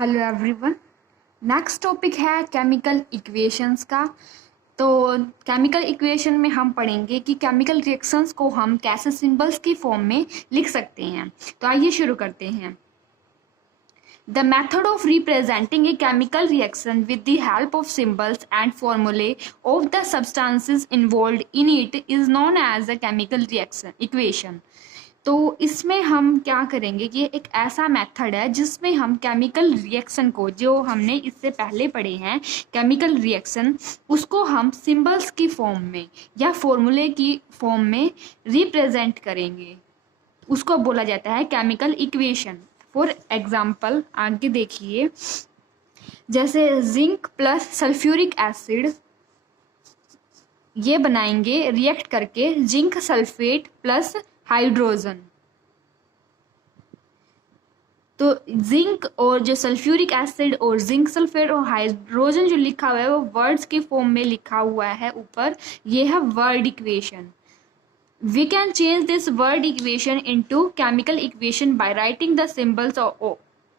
Hello everyone. Next topic है chemical equations का। तो केमिकल इक्वेशन में हम पढ़ेंगे कि केमिकल रिएक्शंस को हम कैसे सिंबल्स की फॉर्म में लिख सकते हैं। तो आइए शुरू करते हैं। The method of representing a chemical reaction with the help of symbols and formulae of the substances involved in it is known as a chemical reaction equation। तो इसमें हम क्या करेंगे कि एक ऐसा मेथड है जिसमें हम केमिकल रिएक्शन को, जो हमने इससे पहले पढ़े हैं केमिकल रिएक्शन, उसको हम सिंबल्स की फॉर्म में या फॉर्मूले की फॉर्म में रिप्रेजेंट करेंगे। उसको बोला जाता है केमिकल इक्वेशन। फॉर एग्जाम्पल आगे देखिए, जैसे जिंक प्लस सल्फ्यूरिक एसिड ये बनाएंगे रिएक्ट करके जिंक सल्फेट प्लस हाइड्रोजन। तो जिंक और जो सल्फ्यूरिक एसिड और जिंक सल्फेट और हाइड्रोजन जो लिखा हुआ है वो वर्ड्स की फॉर्म में लिखा हुआ है ऊपर, ये है word equation. We can change this word equation into chemical equation by writing the symbols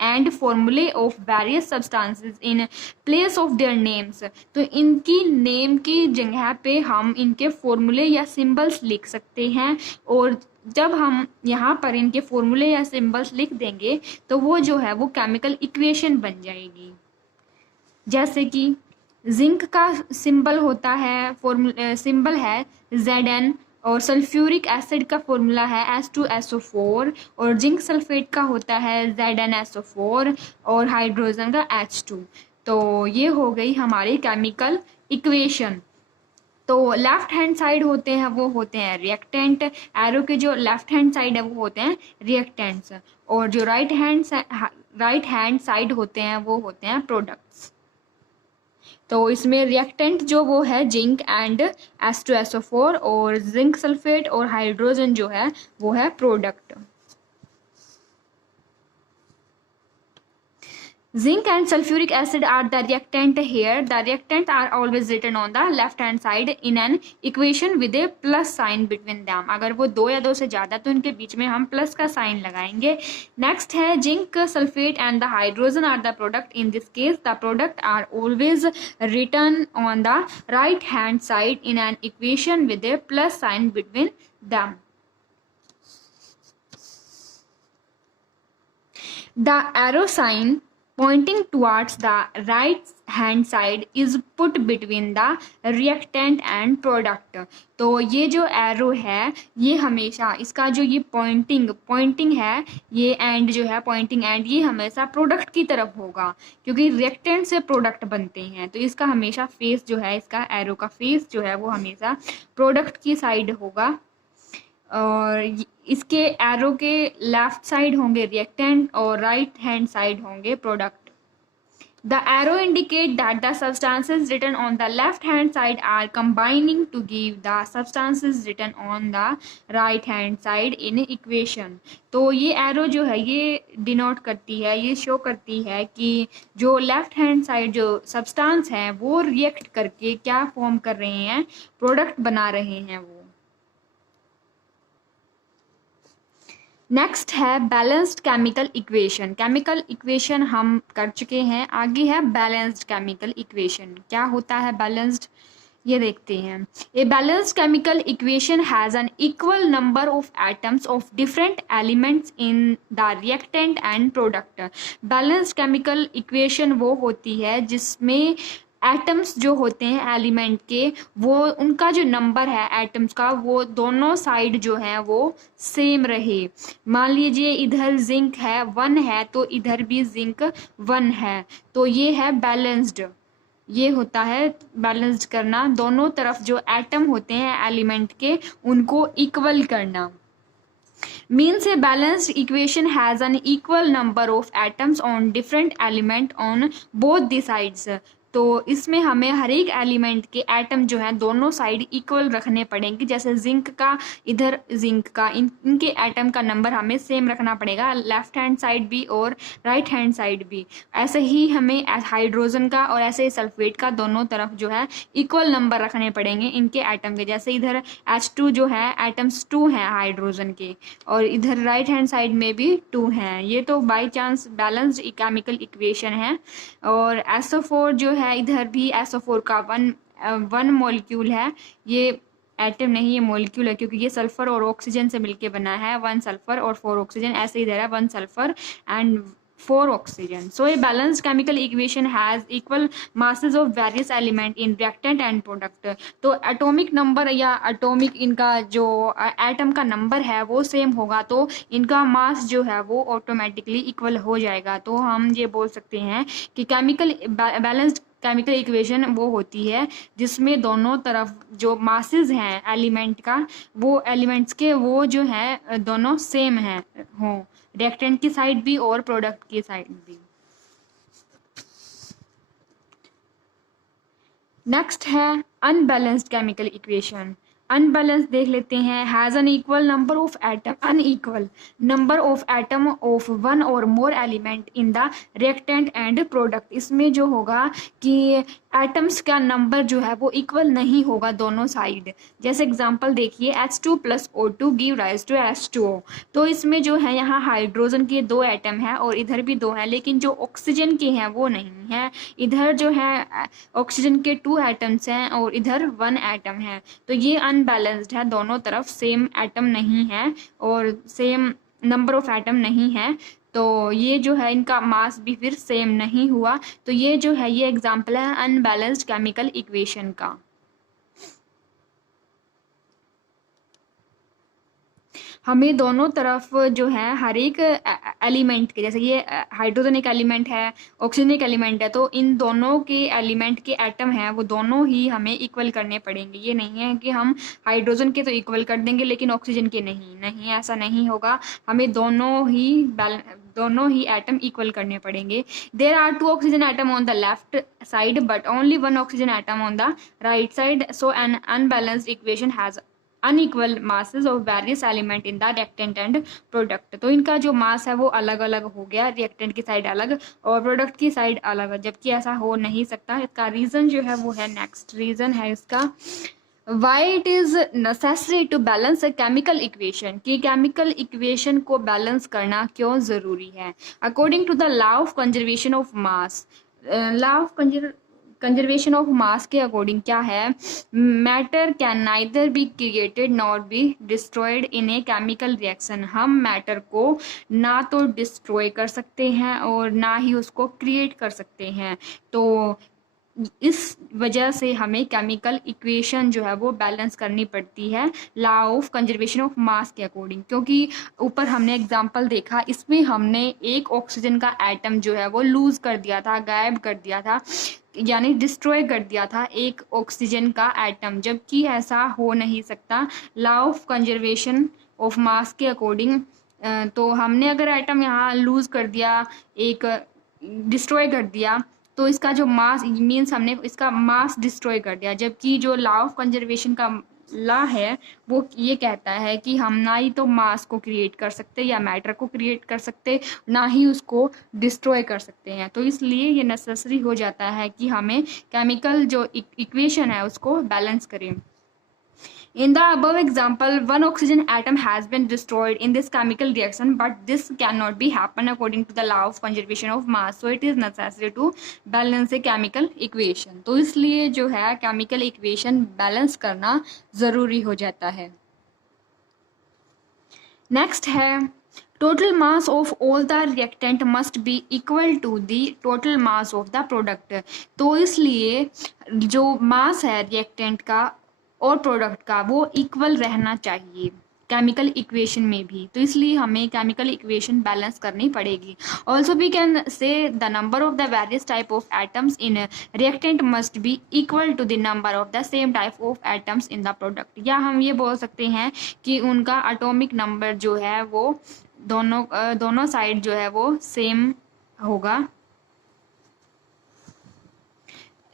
and formulae of various substances in place of their names। तो इनकी नेम की जगह पे हम इनके फॉर्मूले या सिंबल्स लिख सकते हैं, और जब हम यहाँ पर इनके फॉर्मूले या सिंबल्स लिख देंगे तो वो जो है वो केमिकल इक्वेशन बन जाएगी। जैसे कि जिंक का सिंबल होता है, सिंबल है Zn, और सल्फ्यूरिक एसिड का फॉर्मूला है H2SO4, और जिंक सल्फेट का होता है ZnSO4, और हाइड्रोजन का H2। तो ये हो गई हमारी केमिकल इक्वेशन। तो लेफ्ट हैंड साइड होते हैं वो होते हैं रिएक्टेंट, एरो के जो लेफ्ट हैंड साइड है वो होते हैं रिएक्टेंट्स, और जो राइट हैंड साइड होते हैं वो होते हैं प्रोडक्ट्स। तो इसमें रिएक्टेंट जो वो है जिंक एंड H2SO4, और जिंक सल्फेट और हाइड्रोजन जो है वो है product. Zinc and sulfuric acid are the reactant here. The reactants are always written on the left hand side in an equation with a plus sign between them। अगर वो दो या दो से ज़्यादा तो इनके बीच में हम प्लस का साइन लगाएंगे। नेक्स्ट है zinc sulphate and the hydrogen are the product. In this case the product are always written on the right hand side in an equation with a plus sign between them। The arrow sign pointing towards the right hand side is put between the reactant and product। तो ये जो arrow है ये हमेशा इसका जो ये Poynting है, ये एंड जो है पॉइंटिंग एंड, ये हमेशा प्रोडक्ट की तरफ होगा, क्योंकि रिएक्टेंट से प्रोडक्ट बनते हैं। तो इसका हमेशा फेस जो है, इसका एरो का फेस जो है वो हमेशा प्रोडक्ट की साइड होगा, और इसके एरो के लेफ्ट साइड होंगे रिएक्टेंट और राइट हैंड साइड होंगे product. The arrow indicate that the substances written on the left hand side are combining to give the substances written on the right hand side in equation। तो ये arrow जो है ये denote करती है, ये show करती है कि जो लेफ्ट हैंड साइड जो सब्सटेंस है वो रिएक्ट करके क्या फॉर्म कर रहे हैं, प्रोडक्ट बना रहे हैं वो। नेक्स्ट है balanced chemical equation. Chemical equation हम कर चुके हैं, आगे है बैलेंस्ड केमिकल इक्वेशन। क्या होता है बैलेंस्ड, ये देखते हैं। A balanced chemical equation has an equal number of atoms of different elements in the reactant and product. Balanced chemical equation वो होती है जिसमें एटम्स जो होते हैं एलिमेंट के, वो उनका जो नंबर है एटम्स का वो दोनों साइड जो है वो सेम रहे। मान लीजिए इधर जिंक है 1 है तो इधर भी जिंक 1 है, तो ये है बैलेंस्ड। ये होता है बैलेंस्ड करना, दोनों तरफ जो एटम होते हैं एलिमेंट के उनको इक्वल करना। Means a balanced equation has an equal number of atoms on different element on both the sides। तो इसमें हमें हर एक एलिमेंट के एटम जो है दोनों साइड इक्वल रखने पड़ेंगे। जैसे जिंक का, इधर जिंक का, इनके एटम का नंबर हमें सेम रखना पड़ेगा, लेफ्ट हैंड साइड भी और राइट हैंड साइड भी। ऐसे ही हमें हाइड्रोजन का और ऐसे ही सल्फेट का दोनों तरफ जो है इक्वल नंबर रखने पड़ेंगे इनके एटम के। जैसे इधर H2 जो है एटम्स 2 हैं हाइड्रोजन के, और इधर राइट हैंड साइड में भी 2 हैं। ये तो by chance balanced chemical equation है। और SO4 जो है, इधर भी SO4 का वन मॉलिक्यूल है, ये एटम नहीं, ये मॉलिक्यूल है, क्योंकि ये सल्फर और ऑक्सीजन से मिलके बना है। 1 सल्फर और 4 ऑक्सीजन, ऐसे इधर है 1 sulphur and 4 oxygen. So a balanced chemical equation has equal masses of various element in reactant and product. तो एटॉमिक नंबर या एटॉमिक इनका जो एटम का नंबर है वो सेम होगा, तो इनका मास जो है वो ऑटोमेटिकली इक्वल हो जाएगा। तो हम ये बोल सकते हैं कि केमिकल बैलेंस्ड केमिकल इक्वेशन वो होती है जिसमें दोनों तरफ जो मासेस हैं एलिमेंट का, वो एलिमेंट्स के वो जो है दोनों सेम हैं हों, रिएक्टेंट की साइड भी और प्रोडक्ट की साइड भी। नेक्स्ट है अनबैलेंस्ड केमिकल इक्वेशन। अनबैलेंस देख लेते हैं। Has an equal number of atom, unequal number of atom of one और more element in the reactant and product. इसमें जो होगा कि एटम्स का नंबर जो है वो इक्वल नहीं होगा दोनों साइड। जैसे एग्जांपल देखिए, H2 + O2 give rise to H2O। तो इसमें जो है यहाँ हाइड्रोजन के 2 एटम हैं और इधर भी 2 हैं, लेकिन जो ऑक्सीजन के हैं वो नहीं है। इधर जो है ऑक्सीजन के 2 एटम्स हैं और इधर 1 एटम है। तो ये अनबैलेंस्ड है, दोनों तरफ सेम एटम नहीं है और सेम नंबर ऑफ एटम नहीं है। तो ये जो है इनका मास भी फिर सेम नहीं हुआ। तो ये जो है ये एग्जांपल है अनबैलेंस्ड केमिकल इक्वेशन का। हमें दोनों तरफ जो है हर एक एलिमेंट के, जैसे ये हाइड्रोजन एक एलिमेंट है, ऑक्सीजन एक एलिमेंट है, तो इन दोनों के एलिमेंट के एटम हैं वो दोनों ही हमें इक्वल करने पड़ेंगे। ये नहीं है कि हम हाइड्रोजन के तो इक्वल कर देंगे लेकिन ऑक्सीजन के नहीं, नहीं ऐसा नहीं होगा। हमें दोनों ही एटम इक्वल करने पड़ेंगे। There are 2 oxygen atom on the left side but only 1 oxygen atom on the right side, so an unbalanced equation has unequal masses of various element in the reactant and product. तो इनका जो मास है वो अलग अलग हो गया, reactant की साइड अलग और प्रोडक्ट की साइड अलग, जबकि ऐसा हो नहीं सकता। इसका रीजन जो है वो है, नेक्स्ट रीजन है इसका, Why it is necessary to balance a chemical equation, कि केमिकल इक्वेशन को बैलेंस करना क्यों ज़रूरी है। According to the law of conservation of mass, law of conservation of mass के अकॉर्डिंग क्या है, matter can neither be created nor be destroyed in a chemical reaction. हम मैटर को ना तो डिस्ट्रॉय कर सकते हैं और ना ही उसको क्रिएट कर सकते हैं। तो इस वजह से हमें केमिकल इक्वेशन जो है वो बैलेंस करनी पड़ती है law of conservation of mass के अकॉर्डिंग। क्योंकि ऊपर हमने एग्जांपल देखा, इसमें हमने एक ऑक्सीजन का एटम जो है वो लूज कर दिया था, गायब कर दिया था, यानी डिस्ट्रॉय कर दिया था एक ऑक्सीजन का एटम, जबकि ऐसा हो नहीं सकता law of conservation of mass के अकॉर्डिंग। तो हमने अगर एटम यहाँ लूज कर दिया, एक डिस्ट्रॉय कर दिया, तो इसका जो मास मीन्स हमने इसका मास डिस्ट्रॉय कर दिया। जबकि जो लॉ ऑफ कंजर्वेशन का लॉ है वो ये कहता है कि हम ना ही तो मास को क्रिएट कर सकते या मैटर को क्रिएट कर सकते, ना ही उसको डिस्ट्रॉय कर सकते हैं। तो इसलिए ये नेसेसरी हो जाता है कि हमें केमिकल जो इक्वेशन है उसको बैलेंस करें। In the above example, 1 oxygen atom has been destroyed in this chemical reaction, but this cannot be happen according to the law of conservation of mass. So it is necessary to balance a chemical equation. तो इसलिए जो है chemical equation balance करना ज़रूरी हो जाता है। Next है total mass of all the reactant must be equal to the total mass of the product. तो इसलिए जो मास है रिएक्टेंट का और प्रोडक्ट का वो इक्वल रहना चाहिए केमिकल इक्वेशन में भी। तो इसलिए हमें केमिकल इक्वेशन बैलेंस करनी पड़ेगी। Also we can say the number of the various type of atoms in reactant must be equal to the number of the same type of atoms in the product. या हम ये बोल सकते हैं कि उनका एटॉमिक नंबर जो है वो दोनों साइड जो है वो सेम होगा।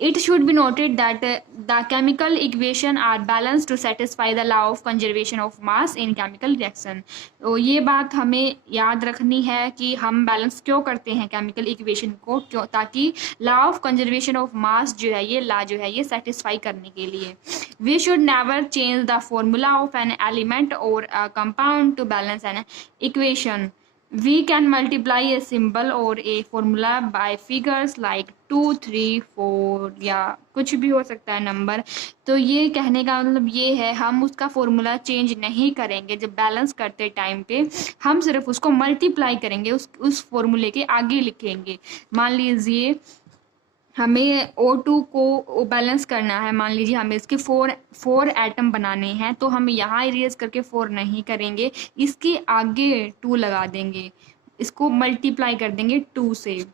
It should be noted that the chemical equation are balanced to satisfy the law of conservation of mass in chemical reaction. तो ये बात हमें याद रखनी है कि हम बैलेंस क्यों करते हैं केमिकल इक्वेशन को, क्यों, ताकि लॉ ऑफ कंजर्वेशन ऑफ मास जो है ये लॉ जो है ये सेटिस्फाई करने के लिए. We should never change the formula of an element or a compound to balance an equation. We can multiply a symbol or a formula by figures like 2, 3, 4 या कुछ भी हो सकता है नंबर. तो ये कहने का मतलब ये है, हम उसका फॉर्मूला चेंज नहीं करेंगे जब बैलेंस करते टाइम पे, हम सिर्फ उसको मल्टीप्लाई करेंगे, उस फॉर्मूले के आगे लिखेंगे. मान लीजिए हमें O2 को बैलेंस करना है, मान लीजिए हमें इसके फोर एटम बनाने हैं, तो हम यहाँ इरेज करके 4 नहीं करेंगे, इसके आगे 2 लगा देंगे, इसको मल्टीप्लाई कर देंगे 2 से.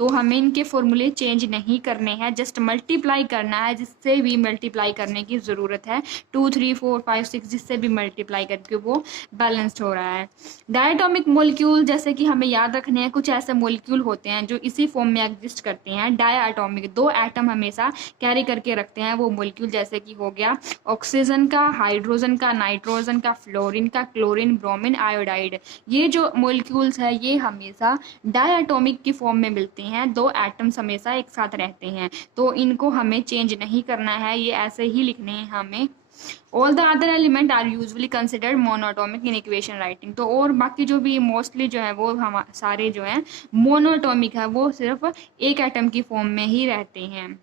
तो हमें इनके फॉर्मूले चेंज नहीं करने हैं, जस्ट मल्टीप्लाई करना है, जिससे भी मल्टीप्लाई करने की ज़रूरत है. 2, 3, 4, 5, 6 जिससे भी मल्टीप्लाई करके वो बैलेंस्ड हो रहा है. डायटोमिक मोलिक्यूल, जैसे कि हमें याद रखने हैं, कुछ ऐसे मोलिक्यूल होते हैं जो इसी फॉर्म में एग्जिस्ट करते हैं. डायटोमिक, 2 एटम हमेशा कैरी करके रखते हैं वो मोलिक्यूल, जैसे कि हो गया ऑक्सीजन का, हाइड्रोजन का, नाइट्रोजन का, फ्लोरीन का, क्लोरीन, ब्रोमीन, आयोडाइड. ये जो मोलिक्यूल्स है ये हमेशा डायटोमिक की फॉर्म में मिलते हैं, 2 एटम्स हमेशा एक साथ रहते हैं, तो इनको हमें चेंज नहीं करना है, ये ऐसे ही लिखने हैं हमें. All the other element are usually considered monatomic in equation writing. तो और बाकी जो भी मोस्टली जो है वो हम सारे जो हैं मोनोटॉमिक है, वो सिर्फ एक एटम की फॉर्म में ही रहते हैं.